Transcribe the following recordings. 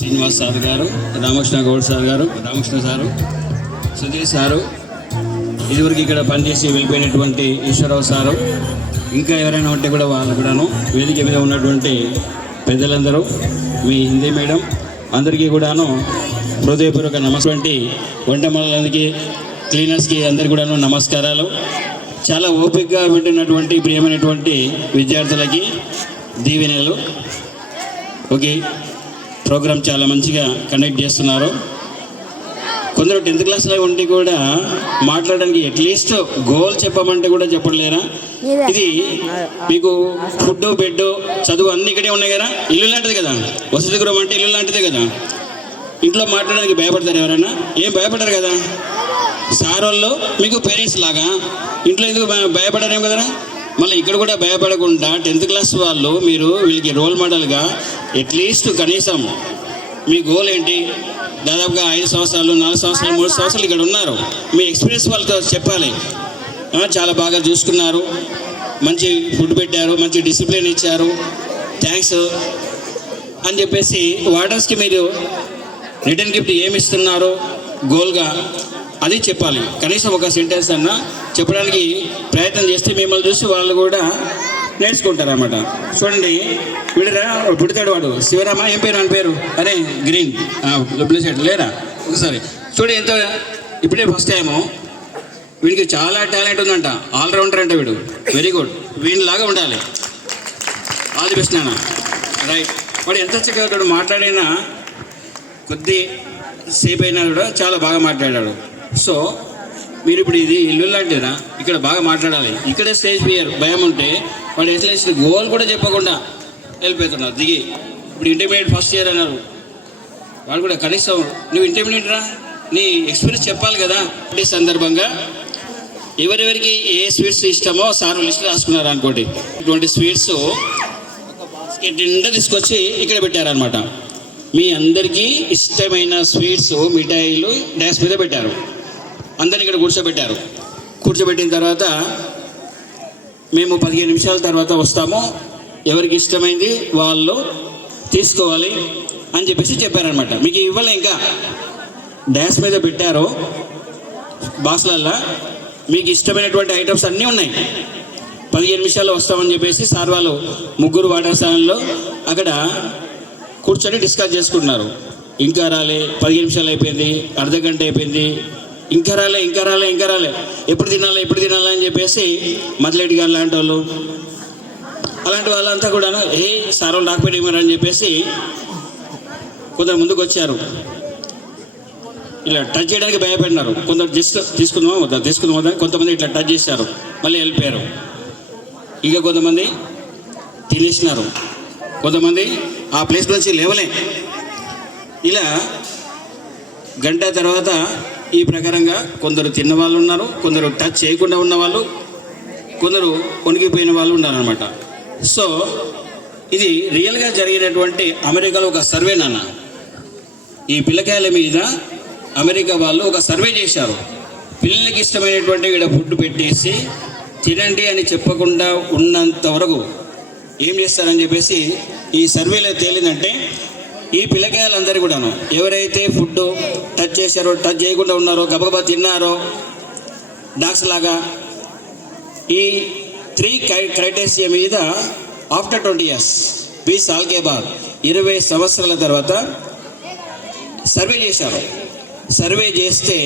Srinivas sir గారు, Ramakrishna Goud sir గారు, Ramakrishna sir, Sudheer sir, ఇదివరకు ఇక్కడ పనిచేసి వెళ్ళిపోయినటువంటి ఈశ్వరరావు సారు, ఇంకా ఎవరైనా ఉంటే కూడా వాళ్ళు కూడాను, వేదిక మీద ఉన్నటువంటి పెద్దలందరూ, మీ హిందీ మేడం అందరికీ కూడాను హృదయపూర్వక నమస్కారం. వంటమాలకి, క్లీనర్స్కి అందరికీ కూడాను నమస్కారాలు. చాలా ఓపికగా వింటున్నటువంటి ప్రియమైనటువంటి విద్యార్థులకి దీవెనలు. ఓకే, ప్రోగ్రామ్ చాలా మంచిగా కండక్ట్ చేస్తున్నారు. కొందరు 10th క్లాస్లో ఉండి కూడా మాట్లాడడానికి అట్లీస్ట్ గోల్ చెప్పమంటే కూడా చెప్పలేరా? ఇది మీకు ఫుడ్, బెడ్, చదువు అన్నీ ఇక్కడే ఉన్నాయి కదా. ఇల్లు లాంటిది కదా, వసతి గృహం అంటే ఇల్లు లాంటిదే కదా. ఇంట్లో మాట్లాడడానికి భయపడతారు ఎవరైనా? ఏం భయపడరు కదా. సార్ వాళ్ళు మీకు పేరెంట్స్ లాగా, ఇంట్లో ఎందుకు భయపడరేం కదా. మళ్ళీ ఇక్కడ కూడా భయపడకుండా 10th క్లాస్ వాళ్ళు మీరు వీళ్ళకి రోల్ మోడల్గా అట్లీస్ట్ కనీసం మీ గోల్ ఏంటి, దాదాపుగా 5 సంవత్సరాలు, 4 సంవత్సరాలు, 3 సంవత్సరాలు ఇక్కడ ఉన్నారు, మీ ఎక్స్పీరియన్స్ వాళ్ళతో చెప్పాలి. చాలా బాగా చూసుకున్నారు, మంచి ఫుడ్ పెట్టారు, మంచి డిసిప్లిన్ ఇచ్చారు, థ్యాంక్స్ అని చెప్పేసి వార్డర్స్కి మీరు రిటర్న్ గిఫ్ట్ ఏమి ఇస్తున్నారో గోల్గా అది చెప్పాలి. కనీసం ఒక సెంటెన్స్ అన్నా చెప్పడానికి ప్రయత్నం చేస్తే మిమ్మల్ని చూసి వాళ్ళు కూడా నేర్చుకుంటారు అన్నమాట. చూడండి, వీడరా పుడతాడు వాడు, శివరామ ఏం పేరు అని పేరు, అరే గ్రీన్ బ్లూ షర్ట్ లేరా ఒకసారి చూడు. ఎంతో ఇప్పుడే ఫస్ట్ టైము, వీడికి చాలా టాలెంట్ ఉందంట, ఆల్రౌండర్ అంట వీడు. వెరీ గుడ్, వీడిలాగా ఉండాలి. ఆల్ ది బెస్ట్ నాన్న. రైట్, వాడు ఎంత చక్కగా మాట్లాడినా కొద్ది సేపు అయినా కూడా చాలా బాగా మాట్లాడాడు. సో మీరు ఇప్పుడు ఇది ఇల్లు లాంటిదా, ఇక్కడ బాగా మాట్లాడాలి. ఇక్కడే స్టేజ్ ఫియర్, భయం ఉంటే వాడు ఎట్లా గోల్ కూడా చెప్పకుండా వెళ్ళిపోతున్నారు దిగి. ఇప్పుడు ఇంటర్మీడియట్ ఫస్ట్ ఇయర్ అన్నారు, వాడు కూడా కనీసం నువ్వు ఇంటర్మీడియట్ రా, నీ ఎక్స్పీరియన్స్ చెప్పాలి కదా. ఈ సందర్భంగా ఎవరెవరికి ఏ స్వీట్స్ ఇష్టమో సార్ లిస్ట్ రాసుకున్నారు అనుకోండి. ఇటువంటి స్వీట్స్ బాస్కెట్ నిండా తీసుకొచ్చి ఇక్కడ పెట్టారనమాట. మీ అందరికీ ఇష్టమైన స్వీట్స్, మిఠాయిలు డాష్ మీద పెట్టారు. అందరిని ఇక్కడ కూర్చోబెట్టారు. కూర్చోబెట్టిన తర్వాత మేము 15 నిమిషాల తర్వాత వస్తాము, ఎవరికి ఇష్టమైంది వాళ్ళు తీసుకోవాలి అని చెప్పేసి చెప్పారనమాట. మీకు ఇవ్వలే, ఇంకా డాష్ మీద పెట్టారు బాక్స్లల్లో, మీకు ఇష్టమైనటువంటి ఐటమ్స్ అన్నీ ఉన్నాయి. 15 నిమిషాల్లో వస్తామని చెప్పేసి సార్ వాళ్ళు 3 వాటర్ స్థానంలో అక్కడ కూర్చొని డిస్కస్ చేసుకుంటున్నారు. ఇంకా రాలే, 15 నిమిషాలు అయిపోయింది, అర్ధ గంట అయిపోయింది, ఇంకా రాలే, ఎప్పుడు తినాలి అని చెప్పేసి మదిలేటి గారు లాంటి వాళ్ళు, అలాంటి వాళ్ళంతా కూడా ఏ సార్ వాళ్ళు రాకపోయినారు అని చెప్పేసి కొందరు ముందుకు వచ్చారు. ఇలా టచ్ చేయడానికి భయపడినారు. కొందరు జస్ట్ తీసుకుందామా వద్దా, కొంతమంది ఇట్లా టచ్ చేశారు, మళ్ళీ వెళ్ళిపోయారు. ఇక కొంతమంది తినేసినారు, కొంతమంది ఆ ప్లేస్ నుంచి లేవలే. ఇలా గంట తర్వాత ఈ ప్రకారంగా కొందరు తిన్న వాళ్ళు ఉన్నారు, కొందరు టచ్ చేయకుండా ఉన్న వాళ్ళు, కొందరు వణికిపోయిన వాళ్ళు ఉన్నారనమాట. సో ఇది రియల్గా జరిగినటువంటి అమెరికాలో ఒక సర్వే నాన్న. ఈ పిల్లకాయల మీద అమెరికా వాళ్ళు ఒక సర్వే చేశారు. పిల్లలకి ఇష్టమైనటువంటి ఇక్కడ ఫుడ్ పెట్టేసి తినండి అని చెప్పకుండా ఉన్నంత వరకు ఏం చేస్తారని చెప్పేసి ఈ సర్వేలో తేలిందంటే, ఈ పిల్లకాయలందరూ కూడాను ఎవరైతే ఫుడ్ టచ్ చేశారో, టచ్ చేయకుండా ఉన్నారో, గబగబా తిన్నారో డాక్స్ లాగా, ఈ 3 క్రైటీరియా మీద ఆఫ్టర్ 20 years 20 साल के बाद 20 సంవత్సరాల తర్వాత సర్వే చేశారు. సర్వే చేస్తే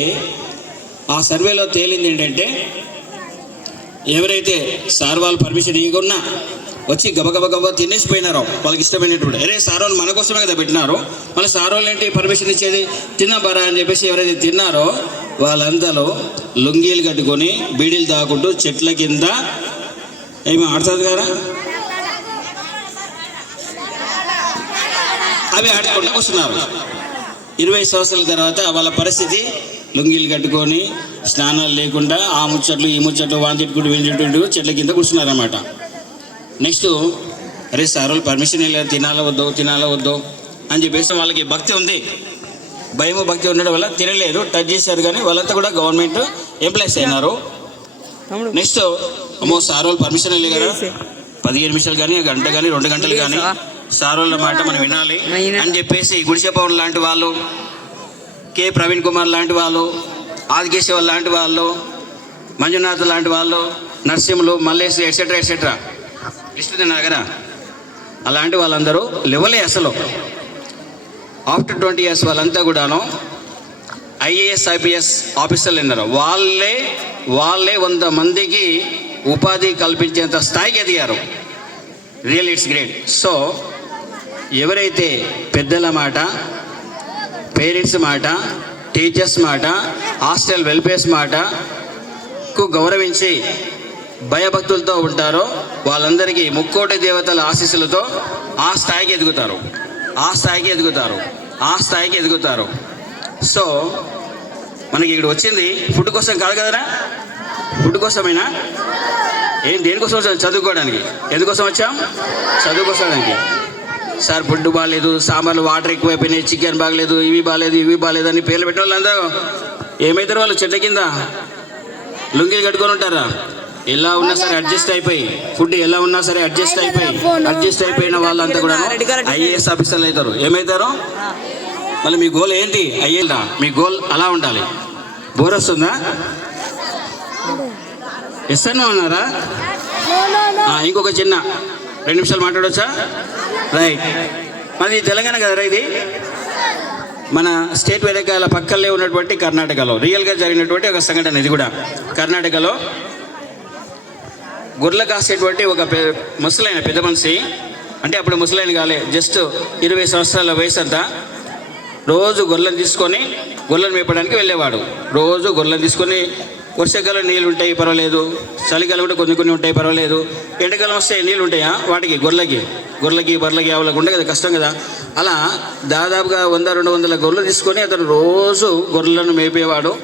ఆ సర్వేలో తేలింది ఏంటంటే, ఎవరైతే సార్ వాళ్ళు పర్మిషన్ ఇవ్వకున్నా వచ్చి గబగబ తినేసిపోయినారో, వాళ్ళకి ఇష్టమైనటువంటి, అరే సార్ వాళ్ళు మన కోసమే కదా పెట్టినారు, మళ్ళీ సార్ వాళ్ళు ఏంటి పర్మిషన్ ఇచ్చేది, తిన్నా బరా అని చెప్పేసి ఎవరైతే తిన్నారో వాళ్ళందరూ లుంగీలు కట్టుకొని బీడీలు తాగుకుంటూ చెట్ల కింద ఏమి ఆడుతుంది కదా, అవి ఆడకుండా వస్తున్నారు. 20 సంవత్సరాల తర్వాత వాళ్ళ పరిస్థితి, లుంగీలు కట్టుకొని స్నానాలు లేకుండా ఆ ముచ్చట్లు ఈ ముచ్చట్లు వాంతిట్టుకుంటూ వింటుంటూ చెట్ల కింద కూర్చున్నారన్నమాట. నెక్స్ట్, అరే సార్ వాళ్ళు పర్మిషన్ ఇవ్వలేదు, తినాలో వద్దు అని చెప్పేసి వాళ్ళకి భక్తి ఉంది, భయము భక్తి ఉండడం వల్ల తినలేదు, టచ్ చేశారు. కానీ వాళ్ళంతా కూడా గవర్నమెంట్ ఎంప్లాయీస్ అయినారు. నెక్స్ట్, అమ్మో సార్ వాళ్ళు పర్మిషన్ ఇవ్వలేదు కదా, 15 నిమిషాలు కానీ, గంట కానీ, 2 గంటలు కానీ సార్ వాళ్ళ మాట మనం వినాలి అని చెప్పేసి గుడిసె పవన్ లాంటి వాళ్ళు, కె ప్రవీణ్ కుమార్ లాంటి వాళ్ళు, ఆదికేశవ లాంటి వాళ్ళు, మంజునాథ్ లాంటి వాళ్ళు, Narasimhulu, Mallesh etcetera etcetera list దగ్గర అలాంటి వాళ్ళందరూ లెవెలే అసలు. ఆఫ్టర్ 20 years వాళ్ళంతా కూడాను ఐఏఎస్ ఐపీఎస్ ఆఫీసర్లు ఉన్నారు. వాళ్ళే 100 మందికి ఉపాధి కల్పించేంత స్థాయికి ఎదిగారు. Real it's great. సో ఎవరైతే పెద్దల మాట, పేరెంట్స్ మాట, టీచర్స్ మాట, హాస్టల్ వెల్ఫేర్స్ మాటకు గౌరవించి భయభక్తులతో ఉంటారో వాళ్ళందరికీ ముక్కోటి దేవతల ఆశీస్సులతో ఆ స్థాయికి ఎదుగుతారు, ఆ స్థాయికి ఎదుగుతారు, ఆ స్థాయికి ఎదుగుతారు. సో మనకి ఇక్కడ వచ్చింది ఫుడ్ కోసం కాదు కదరా, ఫుడ్ కోసమేనా? దేనికోసం వచ్చాం? చదువుకోవడానికి. ఎందుకోసం వచ్చాం? చదువుకోవడానికి. సార్ ఫుడ్ బాగాలేదు, సాంబార్లు వాటర్ ఎక్కువైపోయినాయి, చికెన్ బాగలేదు, ఇవి బాగాలేదు అని పేర్లు పెట్టిన వాళ్ళందరూ ఏమవుతారు? వాళ్ళు చెట్ల కింద లుంగీలు కట్టుకొని ఉంటారా? ఎలా ఉన్నా సరే అడ్జస్ట్ అయిపోయి, ఫుడ్ ఎలా ఉన్నా సరే అడ్జస్ట్ అయిపోయిన వాళ్ళంతా కూడా ఐఏఎస్ ఆఫీసర్లు అవుతారు. ఏమవుతారు? మళ్ళీ మీ గోల్ ఏంటి? అయ్యేలా మీ గోల్ అలా ఉండాలి. బోర్ వస్తుందా? ఎస్ఎన్ఓ ఉన్నారా? ఇంకొక చిన్న 2 నిమిషాలు మాట్లాడవచ్చా? రైట్. మరి తెలంగాణ కదరా ఇది. మన స్టేట్ వెనకాల పక్కనే ఉన్నటువంటి కర్ణాటకలో రియల్గా జరిగినటువంటి ఒక సంఘటన ఇది కూడా. కర్ణాటకలో గొర్రెలు కాసేటువంటి ఒక ముసలైన పెద్ద మనిషి, అంటే అప్పుడు ముసలైన కాలే, జస్ట్ 20 సంవత్సరాల వయసు అంతా, రోజు గొర్రెలను తీసుకొని గొర్రెలను మేపడానికి వెళ్ళేవాడు. రోజు గొర్రెలను తీసుకొని, వర్షాకాలం నీళ్ళు ఉంటాయి పర్వాలేదు, చలికాలం కూడా కొన్ని ఉంటాయి పర్వాలేదు, ఎండాకాలం వస్తే నీళ్ళు ఉంటాయా వాటికి? గొర్రెలకి బర్రెలకి ఆవులకు ఉండే కదా, కష్టం కదా. అలా దాదాపుగా 100-200 గొర్రెలు తీసుకొని అతను రోజు గొర్రెలను మేపేవాడు.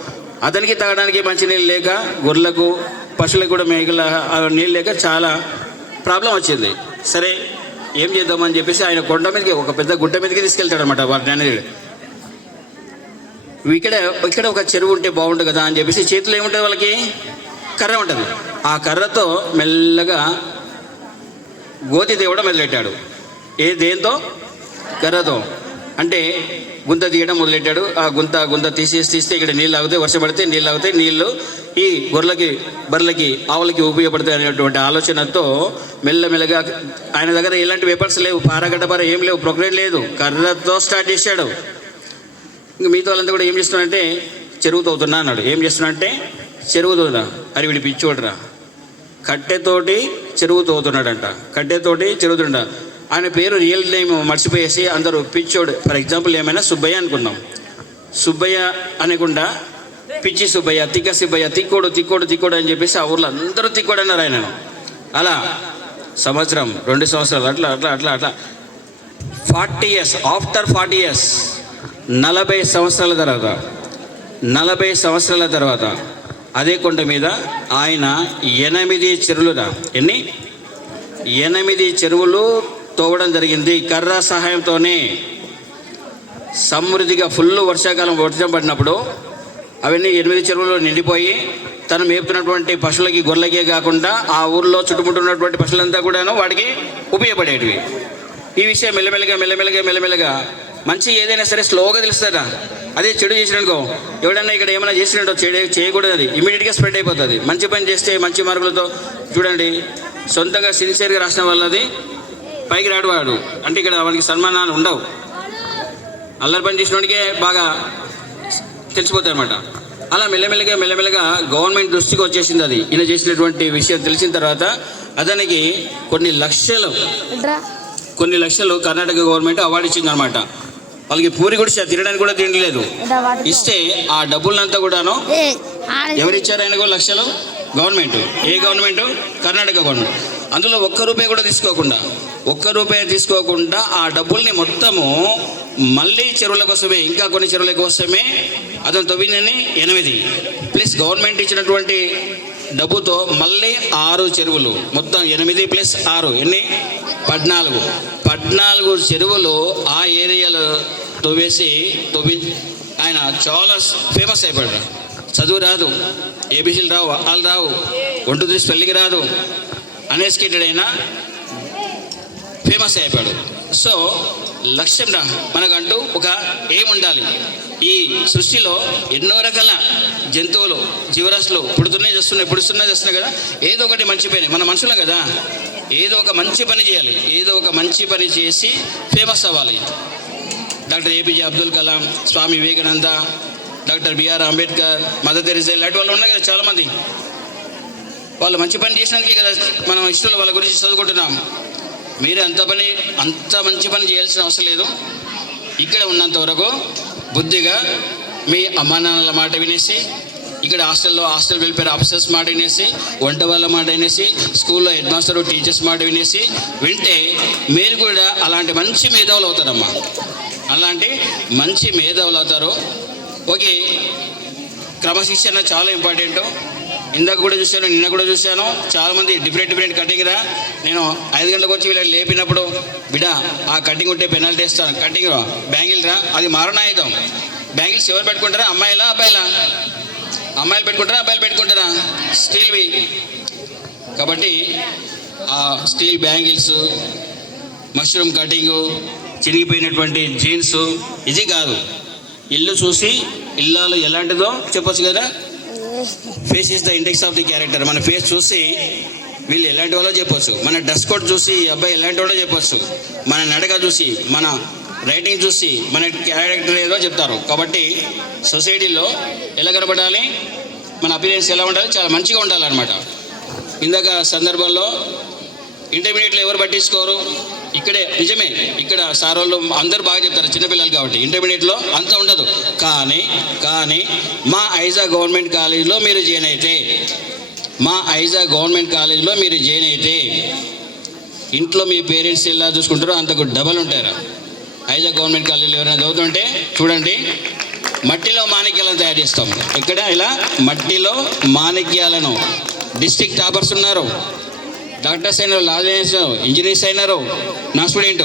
అతనికి తాగడానికి మంచి నీళ్ళు లేక, గొర్రెలకు పశువులకు కూడా మేకల నీళ్ళు లేక చాలా ప్రాబ్లం వచ్చింది. సరే ఏం చేద్దామని చెప్పేసి ఆయన కొండ మీదకి, ఒక పెద్ద గుడ్డ మీదకి తీసుకెళ్తాడు అనమాట వాటిని అనేది. ఇక్కడ ఒక చెరువు ఉంటే బాగుంటుంది కదా అని చెప్పేసి చేతిలో ఏముంటుంది వాళ్ళకి? కర్ర ఉంటుంది. ఆ కర్రతో మెల్లగా గోతి తేవడం మొదలెట్టాడు. దేంతో? కర్రతో. అంటే గుంత తీయడం మొదలెట్టాడు. ఆ గుంత తీస్తే ఇక్కడ నీళ్ళు ఆగుతాయి, వర్షం పడితే నీళ్ళు ఆగుతాయి, నీళ్ళు ఈ గొర్రెలకి బర్రెలకి ఆవులకి ఉపయోగపడతాయి అనేటువంటి ఆలోచనతో మెల్లమెల్లగా, ఆయన దగ్గర ఎలాంటి వెపన్స్ లేవు, పారగడ్డపార ఏం లేవు, ప్రొక్రేట్ లేదు, కర్రతో స్టార్ట్ చేశాడు. ఇంక మిగతా వాళ్ళంతా కూడా ఏం చేస్తున్నాడంటే చెరువు తవ్వుతున్నా అన్నాడు. ఏం చేస్తున్నాడంటే చెరువు తవ్వుతున్నా. అది వీడి పిచ్చోడరా, కట్టెతోటి చెరువు తవ్వుతున్నాడంట, కట్టెతోటి చెరువుతుండ. ఆయన పేరు రియల్ నేమ్ మర్చిపోయేసి అందరూ పిచ్చోడు. ఫర్ ఎగ్జాంపుల్ ఏమైనా సుబ్బయ్య అనుకుందాం. సుబ్బయ్య అనకుండా పిచ్చి సుబ్బయ్య, తిక్క సుబ్బయ్య, తిక్కోడు అని చెప్పేసి ఆ ఊర్లో అందరూ తిక్కోడు అన్నారు ఆయనను. అలా సంవత్సరం 2 సంవత్సరాలు అట్లా 40 years, ఆఫ్టర్ 40 years 40 సంవత్సరాల తర్వాత అదే కొండ మీద ఆయన 8 చెరువులుగా 8 చెరువులు తోవడం జరిగింది. కర్ర సహాయంతోనే సమృద్ధిగా ఫుల్ వర్షాకాలం వర్షం పడినప్పుడు అవన్నీ 8 చెరువులు నిండిపోయి తను మేపుతున్నటువంటి పశువులకి, గొర్రెలకే కాకుండా ఆ ఊర్లో చుట్టుముట్టున్నటువంటి పశువులంతా కూడాను వాటికి ఉపయోగపడేటివి. ఈ విషయం మెల్లమెల్లగా మంచి ఏదైనా సరే స్లోగా తెలుస్తుందా. అదే చెడు చేసిననుకో, ఎవడన్నా ఇక్కడ ఏమైనా చేసినట్టు చేయకూడదు, అది ఇమీడియట్గా స్ప్రెడ్ అయిపోతుంది. మంచి పని చేస్తే మంచి మార్కులతో, చూడండి సొంతంగా సిన్సియర్గా రాసిన వాళ్ళది పైకి రాడు వాడు, అంటే ఇక్కడ వాడికి సన్మానాలు ఉండవు. అల్లరి పని చేసిన వాడికే బాగా తెలిసిపోతాయి అన్నమాట. అలా మెల్లమెల్లగా గవర్నమెంట్ దృష్టికి వచ్చేసింది అది. ఈయన చేసినటువంటి విషయం తెలిసిన తర్వాత అతనికి కొన్ని లక్షలు కర్ణాటక గవర్నమెంట్ అవార్డు ఇచ్చింది అనమాట. వాళ్ళకి పూరి గుడిసె తినడానికి కూడా తిండలేదు. ఇస్తే ఆ డబ్బులంతా కూడాను ఎవరిచ్చారు? ఆయనకు లక్షలు గవర్నమెంట్. ఏ గవర్నమెంట్? కర్ణాటక గవర్నమెంట్. అందులో ఒక్క రూపాయి కూడా తీసుకోకుండా ఆ డబ్బుల్ని మొత్తము మళ్ళీ చెరువుల కోసమే, ఇంకా కొన్ని చెరువుల కోసమే అతను తవ్విందని 8 ప్లస్ గవర్నమెంట్ ఇచ్చినటువంటి డబ్బుతో మళ్ళీ 6 చెరువులు, మొత్తం 8 + 6 ఎన్ని? 14 చెరువులు ఆ ఏరియాలో తవ్వి ఆయన చాలా ఫేమస్ అయిపోయాడు. చదువు రాదు, ఏబీసీలు రావు, వాళ్ళు రావు, 1 2 3 స్పెల్లింగ్ రాదు, అన్ఎస్కేటెడ్ అయినా ఫేమస్ అయిపోయాడు. సో లక్ష్యం మనకంటూ ఒక ఏం ఉండాలి. ఈ సృష్టిలో ఎన్నో రకాల జంతువులు జీవరాశులు పుడుతున్నాయి కదా. ఏదో ఒకటి మంచి పని, మన మనుషులం కదా, ఏదో ఒక మంచి పని చేయాలి, ఏదో ఒక మంచి పని చేసి ఫేమస్ అవ్వాలి. Doctor APJ Abdul Kalam, Swami Vivekananda, doctor BR Ambedkar, Mother Teresa ఇలాంటి వాళ్ళు ఉన్నారు కదా చాలామంది. వాళ్ళు మంచి పని చేసినందుకే కదా మనం ఇష్టం వాళ్ళ గురించి చదువుకుంటున్నాం. మీరు అంత మంచి పని చేయాల్సిన అవసరం లేదు. ఇక్కడ ఉన్నంత వరకు బుద్ధిగా మీ అమ్మా నాన్నల మాట వినేసి, ఇక్కడ హాస్టల్ వెల్ఫేర్ ఆఫీసర్స్ మాట వినేసి, వంట వాళ్ళ మాట వినేసి, స్కూల్లో హెడ్ మాస్టర్ టీచర్స్ మాట వింటే మీరు కూడా అలాంటి మంచి మేధావులు అవుతారమ్మా. అలాంటి మంచి మేధావులు అవుతారు. ఓకే, క్రమశిక్షణ చాలా ఇంపార్టెంట్. ఇందాక కూడా చూశాను, నిన్న కూడా చూశాను, చాలామంది డిఫరెంట్ కటింగ్ రా. నేను 5 గంటలకు వచ్చి వీళ్ళకి లేపినప్పుడు, బిడ్డ ఆ కటింగ్ ఉంటే పెనాల్టీ ఇస్తాను, కటింగ్ బ్యాంగిల్ రా, అది మారణాయుధం. బ్యాంగిల్స్ ఎవరు పెట్టుకుంటారా, అమ్మాయిలా అబ్బాయిలా? అమ్మాయిలు పెట్టుకుంటారా అబ్బాయిలు పెట్టుకుంటారా? స్టీల్వి. కాబట్టి ఆ స్టీల్ బ్యాంగిల్స్, మష్రూమ్ కటింగు, చిరిగిపోయినటువంటి జీన్స్ ఇది కాదు. ఇల్లు చూసి ఇల్లాలు ఎలాంటిదో చెప్పొచ్చు కదా. Face is the index of the character. మన ఫేస్ చూసి వీళ్ళు ఎలాంటి వాళ్ళో చెప్పొచ్చు. మన డ్రెస్ కోడ్ చూసి ఈ అబ్బాయి ఎలాంటి వాడో చెప్పొచ్చు. మన నడక చూసి, మన రైటింగ్ చూసి మన క్యారెక్టర్ ఏదో చెప్తారు. కాబట్టి సొసైటీలో ఎలా కనపడాలి, మన అపిరియన్స్ ఎలా ఉండాలి, చాలా మంచిగా ఉండాలన్నమాట. ఇందాక సందర్భంలో ఇంటర్మీడియట్లో ఎవరు పట్టించుకోరు, ఇక్కడే నిజమే, ఇక్కడ సార్ వాళ్ళు అందరూ బాగా చెప్తారు చిన్నపిల్లలు కాబట్టి. ఇంటర్మీడియట్లో అంత ఉండదు. కానీ మా ఐజా గవర్నమెంట్ కాలేజీలో మీరు జాయిన్ అయితే ఇంట్లో మీ పేరెంట్స్ ఎలా చూసుకుంటారో అంతకు డబల్ ఉంటారు. ఐజా గవర్నమెంట్ కాలేజీలో ఎవరైనా చదువుతుంటే చూడండి, మట్టిలో మాణిక్యాలను తయారు చేస్తాం. ఇక్కడ ఇలా మట్టిలో మాణిక్యాలను డిస్ట్రిక్ట్ టాపర్స్ ఉన్నారు, డాక్టర్స్ అయినారు, లాయర్స్, ఇంజనీర్స్ అయినారు. నా స్టూడెంట్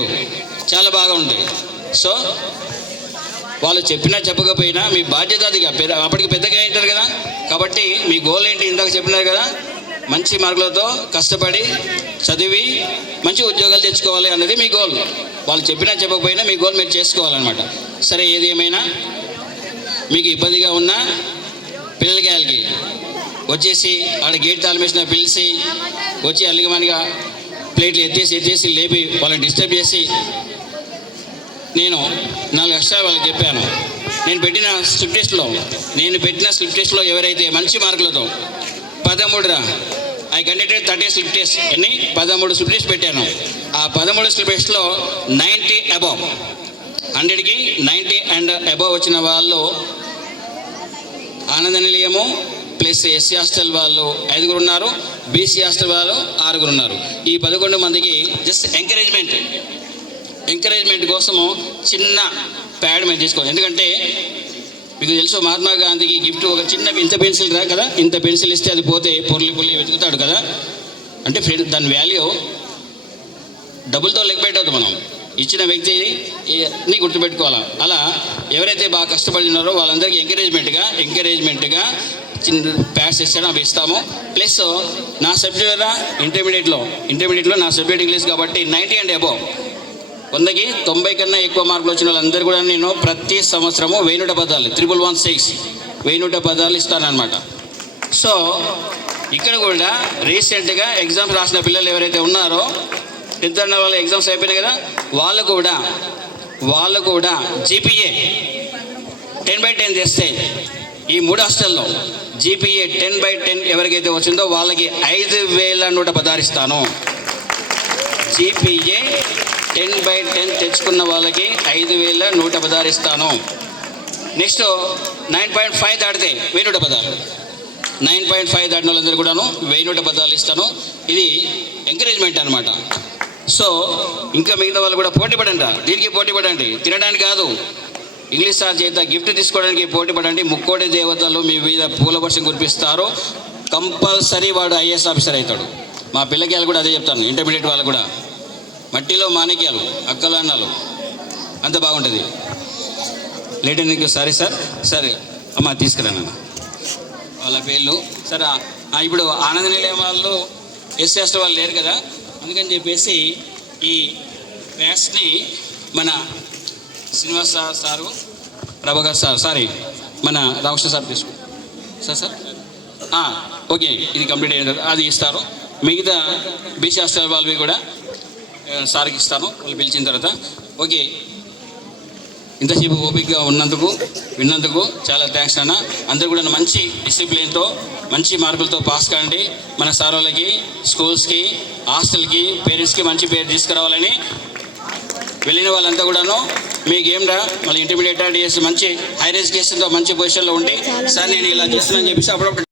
చాలా బాగా ఉంటాయి. సో వాళ్ళు చెప్పినా చెప్పకపోయినా మీ బాధ్యత అదిగా, అప్పటికి పెద్దగా ఉంటారు కదా. కాబట్టి మీ గోల్ ఏంటి, ఇందాక చెప్పినారు కదా, మంచి మార్కులతో కష్టపడి చదివి మంచి ఉద్యోగాలు తెచ్చుకోవాలి అన్నది మీ గోల్. వాళ్ళు చెప్పినా చెప్పకపోయినా మీ గోల్ మీరు చేసుకోవాలన్నమాట. సరే, ఏది ఏమైనా మీకు ఇబ్బందిగా ఉన్నా పిల్లలకి వచ్చేసి ఆడ గేట్ తాళమేసిన పిలిచి వచ్చి అల్లిగమనిగా ప్లేట్లు ఎత్తేసి లేపి వాళ్ళని డిస్టర్బ్ చేసి, నేను 4 అక్షరాలు వాళ్ళకి చెప్పాను. నేను పెట్టిన స్లిప్ టెస్ట్లో ఎవరైతే మంచి మార్కులతో 13 రా, I conducted 30 slip test, 13 slip test పెట్టాను. ఆ 13 స్లిప్ టెస్ట్లో 90 అబవ్, 100కి 90 అండ్ అబవ్ వచ్చిన వాళ్ళు ఆనంద నిలయము ప్లస్ ఎస్సీ హాస్టల్ వాళ్ళు 5 ఉన్నారు, బీసీ హాస్టల్ వాళ్ళు 6 ఉన్నారు. ఈ 11 మందికి జస్ట్ ఎంకరేజ్మెంట్ కోసము చిన్న ప్యాడ్ మేము తీసుకోవాలి. ఎందుకంటే మీకు తెలుసు, మహాత్మా గాంధీకి గిఫ్ట్ ఒక చిన్న ఇంత పెన్సిల్ రా కదా, ఇంత పెన్సిల్ ఇస్తే అది పోతే పొర్లి వెతుకుతాడు కదా. అంటే దాని వాల్యూ డబ్బులతో లెక్క పెట్టద్దు, మనం ఇచ్చిన వ్యక్తిని గుర్తుపెట్టుకోవాలి. అలా ఎవరైతే బాగా కష్టపడినారో వాళ్ళందరికీ ఎంకరేజ్మెంట్గా చిన్న ప్యాడ్స్ ఇస్తాను, అవి ఇస్తాము. ప్లస్ నా సబ్జెక్ట్ ఇంటర్మీడియట్లో నా సబ్జెక్ట్ ఇంగ్లీష్ కాబట్టి 90 అండ్ అబవ్, 100కి 90 కన్నా ఎక్కువ మార్కులు వచ్చిన వాళ్ళందరూ కూడా నేను ప్రతి సంవత్సరము 1000 పదాలు 1116 పదాలు ఇస్తానన్నమాట. సో ఇక్కడ కూడా రీసెంట్గా ఎగ్జామ్స్ రాసిన పిల్లలు ఎవరైతే ఉన్నారో 10th అన్న వాళ్ళ ఎగ్జామ్స్ అయిపోయినాయి కదా, వాళ్ళు కూడా జీపీఏ 10/10 చేస్తే ఈ 3 హాస్టల్లో జీపీఏ 10/10 ఎవరికైతే వచ్చిందో వాళ్ళకి 5116 ఇస్తాను. జీపీఏ 10/10 తెచ్చుకున్న వాళ్ళకి 5116 ఇస్తాను. నెక్స్ట్ 9.5 దాటితే 1116, 9.5 దాటిన వాళ్ళందరూ కూడాను 1116 ఇస్తాను. ఇది ఎంకరేజ్మెంట్ అనమాట. సో ఇంకా మిగతా వాళ్ళు కూడా పోటీ పడండి, దీనికి పోటీ పడండి, తినడానికి కాదు, ఇంగ్లీష్ సార్ చేత గిఫ్ట్ తీసుకోవడానికి పోటీ పడండి. ముక్కోటి దేవతలు మీ మీద పూల వర్షం కురిపిస్తారు. కంపల్సరీ వాడు ఐఏఎస్ ఆఫీసర్ అవుతాడు. మా పిల్లకాయలు కూడా అదే చెప్తాను, ఇంటర్మీడియట్ వాళ్ళు కూడా మట్టిలో మాణిక్యాలు, అక్కలు అన్నాలు, అంత బాగుంటుంది. లేట్ నీకు సారీ సార్, సరే అమ్మ తీసుకురాను వాళ్ళ పేర్లు. సరే ఇప్పుడు ఆనంద నిలయం వాళ్ళు ఎస్సీ హాస్టల్ వాళ్ళు లేరు కదా, అందుకని చెప్పేసి ఈ వ్యాక్స్ని మన శ్రీనివాస్ సారు, ప్రభాకర్ సారీ మన రామకృష్ణ సార్ తీసుకో సార్. ఓకే, ఇది కంప్లీట్ అయిన తర్వాత అది ఇస్తారు. మిగతా బీసీ హాస్టల్ వాళ్ళవి కూడా సార్కి ఇస్తాను వాళ్ళు పిలిచిన తర్వాత. ఓకే, ఇంతసేపు ఓపికగా విన్నందుకు చాలా థ్యాంక్స్ అన్న. అందరూ కూడా మంచి డిసిప్లిన్తో మంచి మార్కులతో పాస్ కాండి. మన సార్ వాళ్ళకి, స్కూల్స్కి, హాస్టల్కి, పేరెంట్స్కి మంచి పేరు తీసుకురావాలని వెళ్ళిన వాళ్ళంతా కూడాను మీకు ఏం మళ్ళీ ఇంటర్మీడియట్ డిఎస్ మంచి హైయర్ ఎడ్యుకేషన్తో మంచి పొజిషన్లో ఉండి సార్ నేను ఇలా చేస్తున్నాను చెప్పేసి అప్పుడప్పుడు